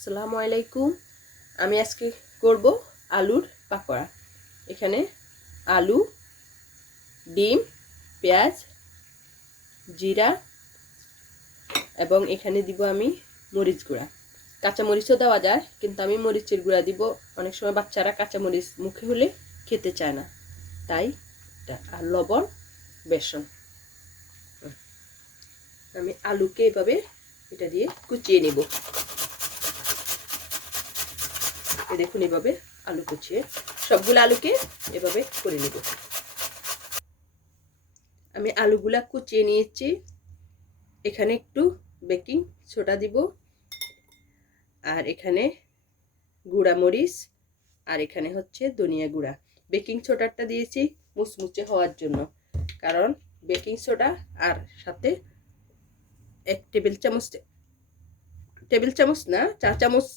আসসালামু আলাইকুম। আমি আজকে করব আলুর পাকোড়া। এখানে আলু, ডিম, পেঁয়াজ, জিরা এবং এখানে দিব আমি মরিচ গুঁড়া। কাঁচা মরিচও দেওয়া যায়, কিন্তু আমি মরিচের গুঁড়া দিব। অনেক সময় বাচ্চারা কাঁচা মরিচ মুখে হলে খেতে চায় না, তাই এটা। আর লবণ, বেসন। আমি আলুকে এভাবে এটা দিয়ে কুচিয়ে নেব। দেখুন, এভাবে আলু কুচিয়ে সবগুলো আলুকে এভাবে করে নেব। আমি আলুগুলা কুচিয়ে নিয়েছি। এখানে একটু বেকিং সোডা দিব, আর এখানে গুঁড়া মরিচ, আর এখানে হচ্ছে ধনিয়া গুঁড়া। বেকিং সোডাটা দিয়েছি মুচমুচে হওয়ার জন্য, কারণ বেকিং সোডা আর সাথে 1 টেবিল চামচ না, 4 চামচ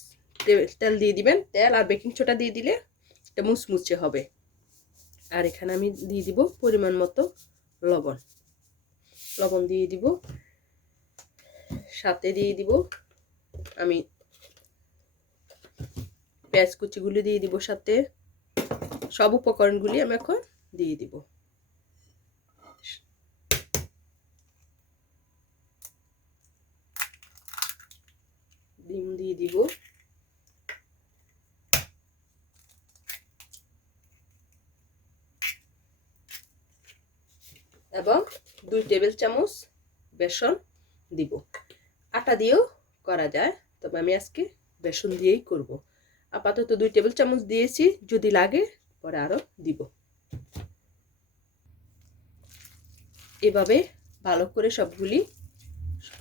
তেল দিয়ে দিবেন। তেল আর বেকিং সোডা দিয়ে দিলে এটা মুচমুচে হবে। আর এখানে আমি দিয়ে দিব পরিমাণ মতো লবণ দিয়ে দিব। সাথে দিয়ে দিব আমি পেঁয়াজ কুচিগুলি দিয়ে দিব। সাথে সব উপকরণগুলি আমি এখন দিয়ে দিব। ডিম দিয়ে দিব, এবং 2 টেবিল চামচ বেসন দিব। আটা দিয়েও করা যায়, তবে আমি আজকে বেসন দিয়েই করব। আপাতত 2 টেবিল চামচ দিয়েছি, যদি লাগে পরে আরও দিব। এভাবে ভালো করে সবগুলি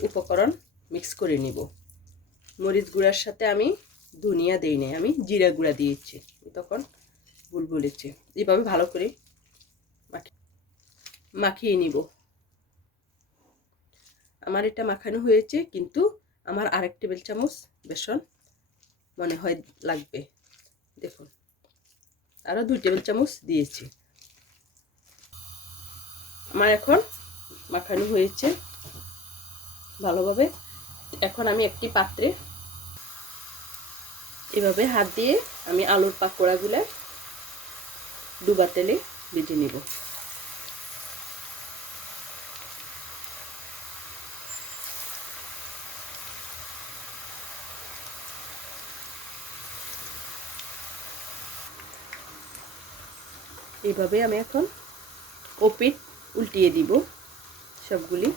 উপকরণ মিক্স করে নিব। মরিচ গুঁড়ার সাথে আমি ধনিয়া দেই নাই, আমি জিরা গুঁড়া দিয়েছি, তখন ভুল বলেছি। এভাবে ভালো করে মাখিয়ে নিব। আমার এটা মাখানো হয়েছে, কিন্তু আমার আরেক টেবিল চামচ বেসন মনে হয় লাগবে। দেখুন, আরও 2 টেবিল চামচ দিয়েছি। আমার এখন মাখানো হয়েছে ভালোভাবে। এখন আমি একটি পাত্রে এভাবে হাত দিয়ে আমি আলুর পাকোড়াগুলো ডুবা তেলে ভেজে নিব। এইভাবে আমি এখন ওপিট উল্টিয়ে দিব সবগুলি।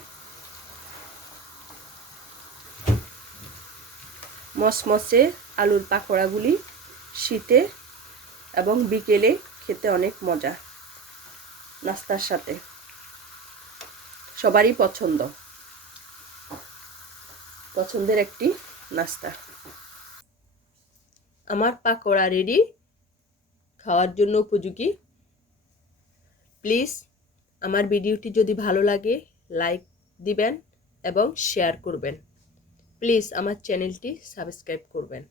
মচমচে আলুর পাকোড়াগুলি শীতে এবং বিকেলে খেতে অনেক মজা, নাস্তার সাথে সবারই পছন্দের একটি নাস্তা। আমার পাকোড়া রেডি, খাওয়ার জন্য উপযোগী। প্লিজ আমার ভিডিওটি যদি ভালো লাগে লাইক দিবেন এবং শেয়ার করবেন। প্লিজ আমার চ্যানেলটি সাবস্ক্রাইব করবেন।